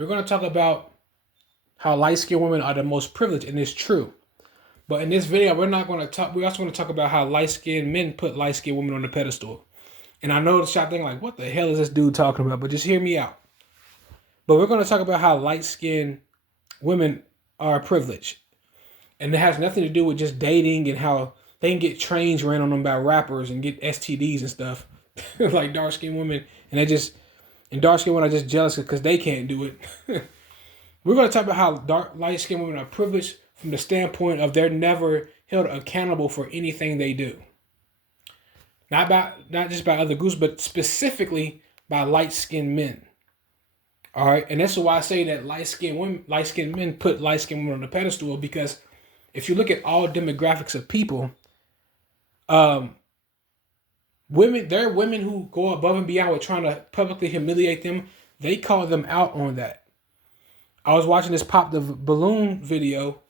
We're going to talk about how light-skinned women are the most privileged, and it's true. But in this video, we're not going to talk. We're also going to talk about how light-skinned men put light-skinned women on the pedestal. And I know the shot thing like, what the hell is this dude talking about? But just hear me out. But we're going to talk about how light-skinned women are privileged, and it has nothing to do with just dating and how they can get trains ran on them by rappers and get STDs and stuff, like dark-skinned women, and dark-skinned women are just jealous because they can't do it. We're going to talk about how light-skinned women are privileged from the standpoint of they're never held accountable for anything they do. Not just by other groups, but specifically by light-skinned men. All right, and that's why I say that light-skinned men put light-skinned women on the pedestal, because if you look at all demographics of people, there are women who go above and beyond with trying to publicly humiliate them. They call them out on that. I was watching this Pop the Balloon video,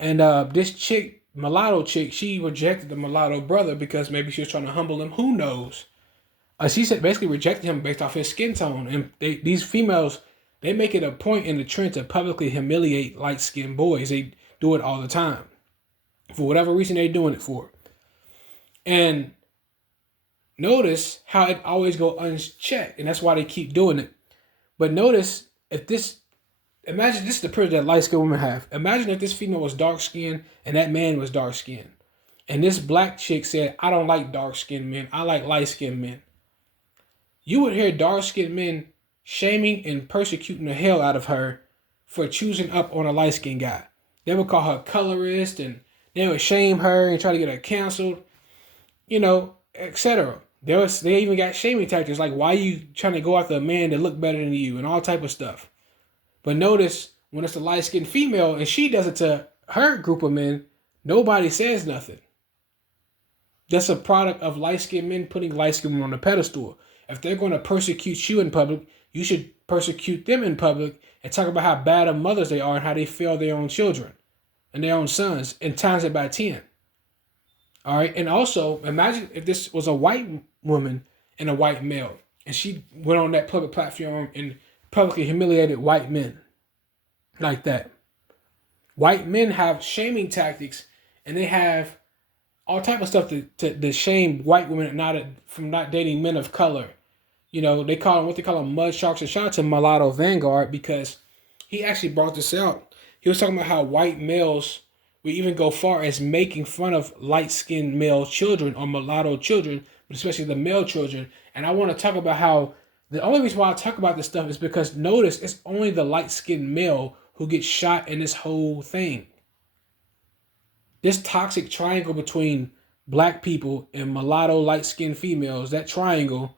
and this chick, mulatto chick, she rejected the mulatto brother because maybe she was trying to humble him. Who knows? She said basically rejected him based off his skin tone. And these females, they make it a point in the trend to publicly humiliate light-skinned boys. They do it all the time. For whatever reason they're doing it for. And notice how it always goes unchecked. And that's why they keep doing it. But notice, imagine this is the privilege that light-skinned women have. Imagine if this female was dark-skinned and that man was dark-skinned. And this black chick said, I don't like dark-skinned men. I like light-skinned men. You would hear dark-skinned men shaming and persecuting the hell out of her for choosing up on a light-skinned guy. They would call her colorist, and they would shame her and try to get her canceled, etc. They even got shaming tactics like, why are you trying to go after a man that look better than you, and all type of stuff. But notice when it's a light-skinned female and she does it to her group of men, nobody says nothing. That's a product of light-skinned men putting light-skinned women on a pedestal. If they're going to persecute you in public, you should persecute them in public and talk about how bad of mothers they are and how they fail their own children and their own sons, and times it by 10. All right. And also, imagine if this was a white woman and a white male, and she went on that public platform and publicly humiliated white men like that. White men have shaming tactics, and they have all type of stuff to shame white women from not dating men of color. They call them what they call them mud sharks. And shout out to Mulatto Vanguard, because he actually brought this out. He was talking about how white males would even go far as making fun of light-skinned male children or mulatto children, but especially the male children. And I want to talk about how the only reason why I talk about this stuff is because notice it's only the light-skinned male who gets shot in this whole thing. This toxic triangle between black people and mulatto light-skinned females, that triangle,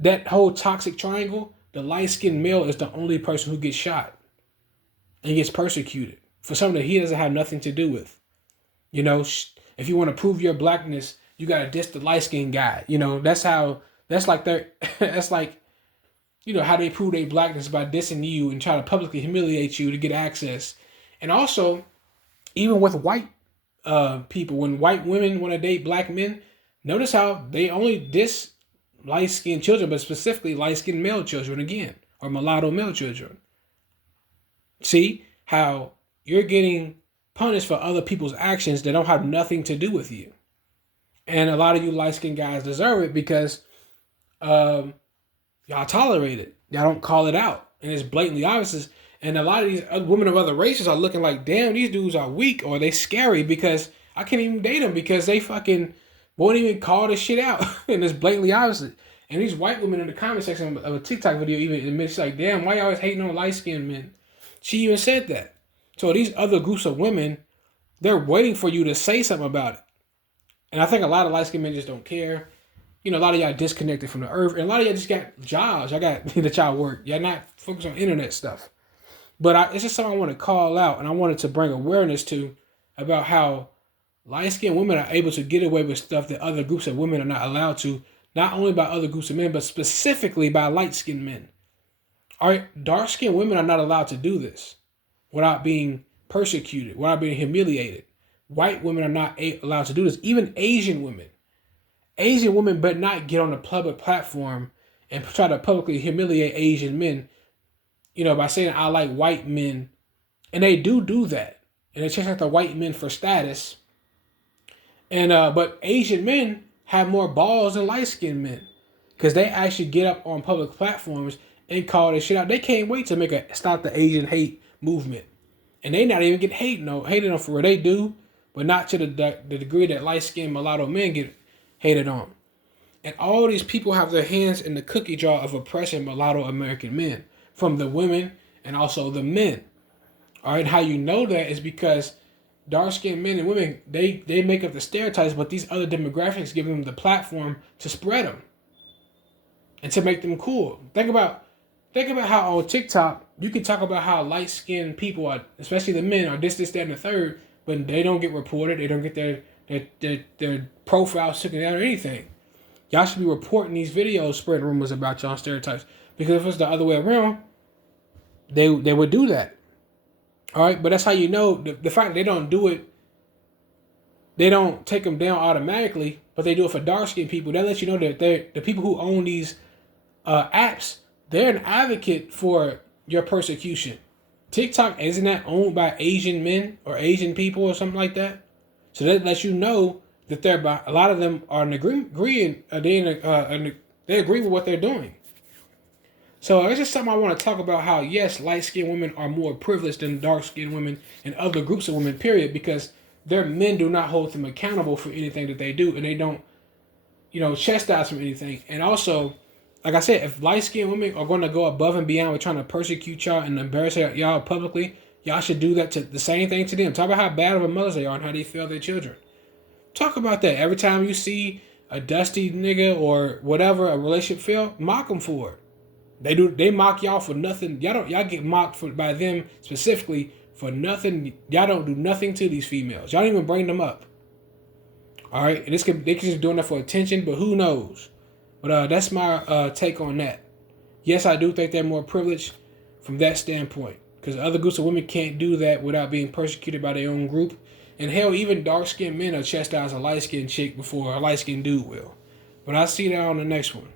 that whole toxic triangle, the light-skinned male is the only person who gets shot and gets persecuted for something that he doesn't have nothing to do with. If you want to prove your blackness, you got to diss the light-skinned guy. That's like how they prove their blackness by dissing you and try to publicly humiliate you to get access. And also, even with white people, when white women want to date black men, notice how they only diss light-skinned children, but specifically light-skinned male children again, or mulatto male children. See how you're getting punished for other people's actions that don't have nothing to do with you. And a lot of you light-skinned guys deserve it because y'all tolerate it. Y'all don't call it out. And it's blatantly obvious. And a lot of these women of other races are looking like, damn, these dudes are weak, or they scary because I can't even date them because they fucking won't even call this shit out. And it's blatantly obvious. And these white women in the comment section of a TikTok video even admit, she's like, damn, why you always hating on light-skinned men? She even said that. So these other groups of women, they're waiting for you to say something about it. And I think a lot of light-skinned men just don't care. A lot of y'all disconnected from the earth. And a lot of y'all just got jobs. Y'all got that y'all work. Y'all not focused on internet stuff. But it's just something I want to call out, and I wanted to bring awareness to about how light-skinned women are able to get away with stuff that other groups of women are not allowed to, not only by other groups of men, but specifically by light-skinned men. All right, dark-skinned women are not allowed to do this without being persecuted, without being humiliated. White women are not allowed to do this. Even Asian women. Asian women better not get on a public platform and try to publicly humiliate Asian men by saying I like white men, and they do that, and they chase after white men for status. And but Asian men have more balls than light skinned men, because they actually get up on public platforms and call this shit out. They can't wait to make a stop the Asian hate movement, and they not even get hated on for what they do, but not to the degree that light skinned mulatto men get hated on. And all these people have their hands in the cookie jar of oppressing mulatto American men, from the women and also the men. All right, how you know that is because dark-skinned men and women, they make up the stereotypes, but these other demographics give them the platform to spread them and to make them cool. Think about how on TikTok you can talk about how light-skinned people are, especially the men, are this, that, and the third, but they don't get reported. They don't get their profiles taken down or anything. Y'all should be reporting these videos, spreading rumors about y'all stereotypes. Because if it's the other way around, they would do that. All right, but that's how you know the fact that they don't do it. They don't take them down automatically, but they do it for dark skinned people. That lets you know that the people who own these apps, they're an advocate for your persecution. TikTok, isn't that owned by Asian men or Asian people or something like that? So that lets you know that a lot of them are agreeing. They agree with what they're doing. So it's just something I want to talk about. How yes, light skinned women are more privileged than dark skinned women and other groups of women. Period, because their men do not hold them accountable for anything that they do, and they don't, chastise them anything. And also, like I said, if light skinned women are going to go above and beyond with trying to persecute y'all and embarrass y'all publicly, y'all should do that to the same thing to them. Talk about how bad of a mothers they are and how they fail their children. Talk about that. Every time you see a dusty nigga or whatever, a relationship fail, mock them for it. They mock y'all for nothing. Y'all get mocked by them specifically for nothing. Y'all don't do nothing to these females. Y'all don't even bring them up. All right, and they could just doing that for attention, but who knows? But that's my take on that. Yes, I do think they're more privileged from that standpoint, because other groups of women can't do that without being persecuted by their own group. And hell, even dark-skinned men will chastise a light-skinned chick before a light-skinned dude will. But I'll see that on the next one.